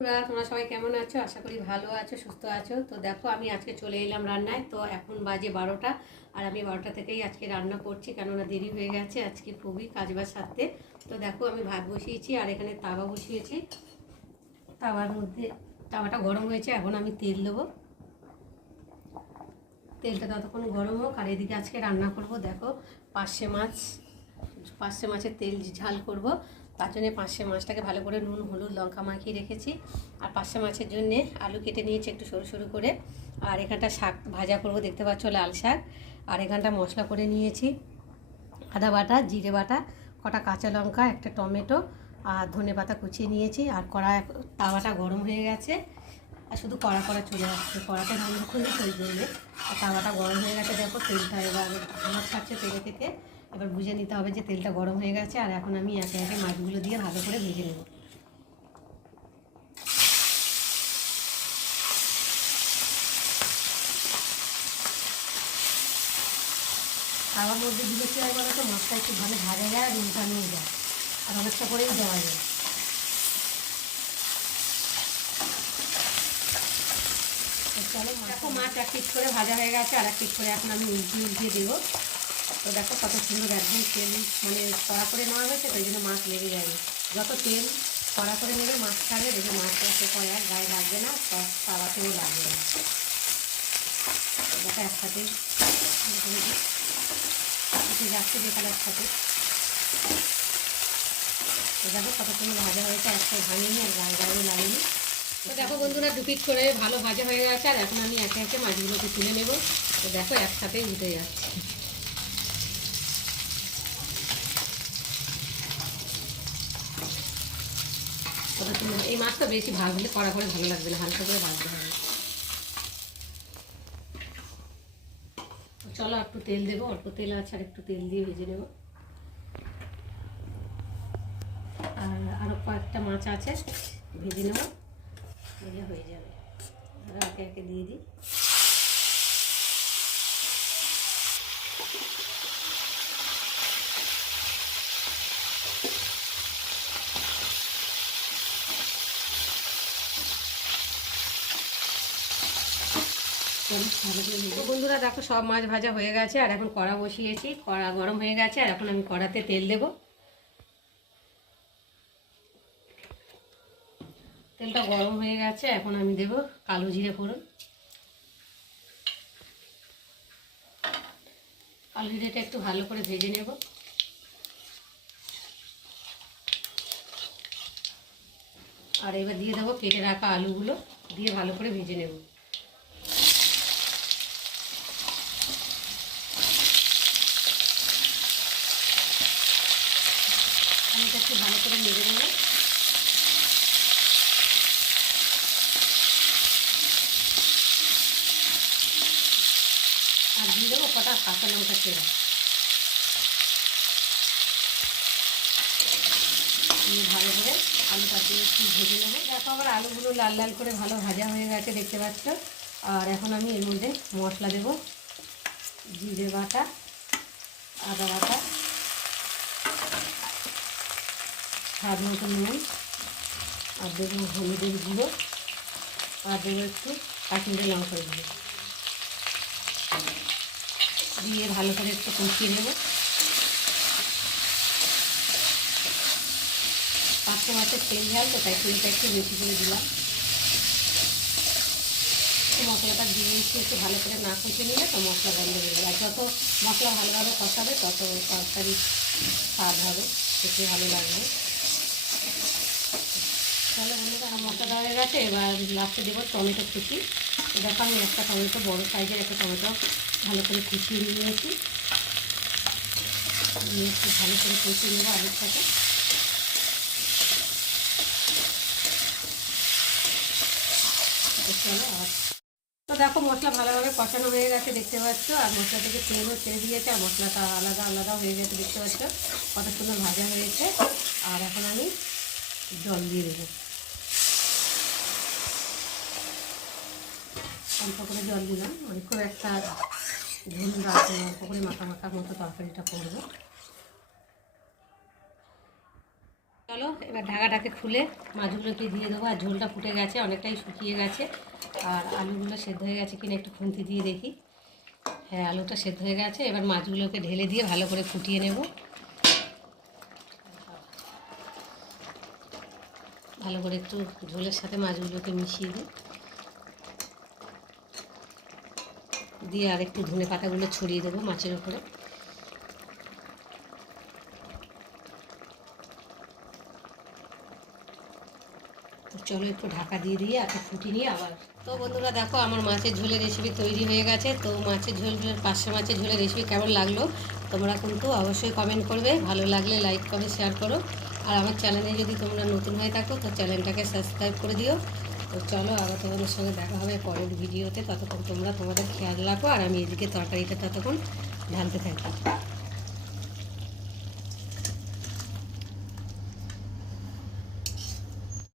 তোমরা তোমরা সবাই কেমন আছো? আশা করি ভালো আছো, সুস্থ আছো। তো দেখো, আমি আজকে চলে এলাম রান্নায়। তো এখন বাজে বারোটা, আর আমি বারোটা থেকেই আজকে রান্না করছি, কেননা দেরি হয়ে গেছে। আজকে খুবই কাজবাজ সারতে। তো দেখো, আমি ভাত বসিয়েছি, আর এখানে তাওয়া বসিয়েছি। তাওয়ার মধ্যে, তাওয়াটা গরম হয়েছে, এখন আমি তেল দেবো। তেলটা ততক্ষণ গরম হোক, আর এদিকে আজকে রান্না করব, দেখো, পার্শে মাছ, পার্শে মাছের তেল ঝাল করব। তার জন্যে পার্শে মাছটাকে ভালো করে নুন, হলুদ, লঙ্কা মাখিয়ে রেখেছি। আর পার্শে মাছের জন্যে আলু কেটে নিয়েছি একটু সরু সরু করে। আর এখানটা শাক ভাজা করব, দেখতে পাচ্ছ লাল শাক। আর এখানটা মশলা করে নিয়েছি। আদা বাটা, জিরে বাটা, কটা কাঁচা লঙ্কা, একটা টমেটো, আর ধনে পাতা কুচিয়ে নিয়েছি। আর কড়া তাওয়াটা গরম হয়ে গেছে। আর শুধু কড়া কড়া চলে আসছে। কড়াটা বন্ধ করলে সেই জন্যে আর তাওয়াটা গরম হয়ে গেছে। দেখো তেলটা এবার আমার ছাড়ছে তেলে থেকে। এবার বুঝে নিতে হবে যে তেলটা গরম হয়ে গেছে, আর এখন আমি একে একে মাছগুলো দিয়ে ভালো করে ভেজে নেব। তাওয়ার মধ্যে দিলে কী হয় তো, মাছটা একটু ভালো ভাজা যায় আর উল্টানোও যায়, আর অনেকটা করেই দেওয়া যায়। দেখো, মাছ এক পিস করে ভাজা হয়ে গেছে আর এক পিস করে এখন আমি উল্টিয়ে উল্টিয়ে দেবো। তো দেখো কত সুন্দর একদম তেল মানে কড়া করে নেওয়া হয়েছে তো এই জন্য মাছ লেগে যায়নি। যত তেল কড়া করে নেবে, মাছ ছাড়বে দেখে মাছটা সে আর গায়ে লাগবে না তাওয়াতেও লাগবে না। দেখো একসাথে। উঠে যাচ্ছে যে কালার সাথে তো দেখো কত সুন্দর ভাজা হয়েছে একটা ভাঙিনি, আর গায়ে গায়েও লাগেনি। তো দেখো বন্ধুরা দু পিস করে ভালো ভাজা হয়ে গেছে, আর এখন আমি একে একে মাছগুলোকে তুলে নেব। তো দেখো একসাথেই উঠে যাচ্ছে কত সুন্দর এই মাছটা বেশি ভাজলে কড়া করে ভালো লাগবে না, হালকা করে ভাজতে হবে। চলো একটু তেল দেবো, অল্প তেল আছে আর একটু তেল দিয়ে ভেজে নেব। আর আরও কয়েকটা মাছ আছে, ভেজে নেব। হয়ে যাবে। একে একে দিয়ে দিই। তো বন্ধুরা দেখো সব মাছ ভাজা হয়ে গেছে, আর এখন কড়া বসিয়েছি। কড়া গরম হয়ে গেছে, আর এখন আমি কড়াতে তেল দেব। তেলটা গরম হয়ে গেছে, এখন আমি দেব কালো জিরে ফোড়ন। কালো জিরেটা একটু ভালো করে ভেজে নেব। আর এবার দিয়ে দেবো কেটে রাখা আলুগুলো, দিয়ে ভালো করে ভেজে নেব। আমি এটা একটু ভালো করে নেড়ে নেব। আর দিয়ে দেবো কটা কাঁচা লঙ্কা চেরা। ভালো করে আলুটা দিয়ে একটু ভেজে নেব। দেখো আবার আলুগুলো লাল লাল করে ভালো ভাজা হয়ে গেছে, দেখতে পাচ্ছ? আর এখন আমি এর মধ্যে মশলা দেবো। জিরে বাটা, আদা বাটা স্বাদ মতো নুন আর দেবো হলুদের গুঁড়ো। আর দেবো একটু কাশ্মীরি লঙ্কার গুঁড়ো। দিয়ে ভালো করে একটু কষিয়ে নেব। পাঁচশো মাছের তেল ঝাল, তো তাই তেলটা একটু বেশি করে দিলাম। মশলাটা দিয়ে একটু একটু ভালো করে না কষে নিলে তো মশলা গন্ধ যাবে আর যত মশলা ভালোভাবে কষাবে, তত তরকারি স্বাদ হবে। খেতে ভালো লাগবে। তাহলে বন্ধুরা, আমার মশলাটা হয়ে গেছে। এবার লাস্টে দেবো টমেটো কুচি। দেখো, আমি একটা টমেটো, বড় সাইজের একটা টমেটো ভালো করে কুচিয়ে নিয়েছি। নিয়ে একটু ভালো করে কষিয়ে নেব আলুর সাথে তো দেখো, মশলা ভালোভাবে কষানো হয়ে গেছে, দেখতে পাচ্ছ। আর মশলা থেকে তেলও ছেড়ে দিয়েছে, আর মশলাটা আলাদা আলাদা হয়ে গেছে, দেখতে পাচ্ছ। কত সুন্দর ভাজা হয়েছে। আর এখন আমি জল দিয়ে দেবো। অল্প করে জল দিলাম। খুব একটা ঝুল রাখব অল্প করে মাখা মাখার মতো তরকারিটা করব। চলো এবার এবার ঢাকাটাকে খুলে মাছগুলোকে দিয়ে দেবো। আর ঝোলটা ফুটে গেছে, অনেকটাই শুকিয়ে গেছে। আর আলুগুলো সেদ্ধ হয়ে গেছে কিনা একটু খুন্তি দিয়ে দেখি। হ্যাঁ আলুটা সেদ্ধ হয়ে গেছে। এবার মাছগুলোকে ঢেলে দিয়ে ভালো করে ফুটিয়ে নেব। ভালো করে একটু ঝোলের সাথে মাছগুলোকে মিশিয়ে দিই। দিয়ে আর একটু ধনে পাতাগুলো ছড়িয়ে দেবো মাছের ওপরে। চলো একটু ঢাকা দিয়ে দিয়ে একটু ফুটি নিয়ে আবার তো বন্ধুরা দেখো আমার মাছের ঝোলের রেসিপি তৈরি হয়ে গেছে। তো মাছের ঝোল পাঁচশো মাছের ঝোলের রেসিপি কেমন লাগল তোমরা কিন্তু অবশ্যই কমেন্ট করবে। ভালো লাগলে লাইক করে শেয়ার করো। আর আমার চ্যানেলে যদি তোমরা নতুন হয়ে থাকো তো চ্যানেলটাকে সাবস্ক্রাইব করে দিও। তো চলো আবার তোমাদের সঙ্গে দেখা হবে পরের ভিডিওতে। ততক্ষণ তোমরা তোমাদের খেয়াল রাখো আর আমি এদিকে তরকারিটা ততক্ষণ ঢালতে থাকি।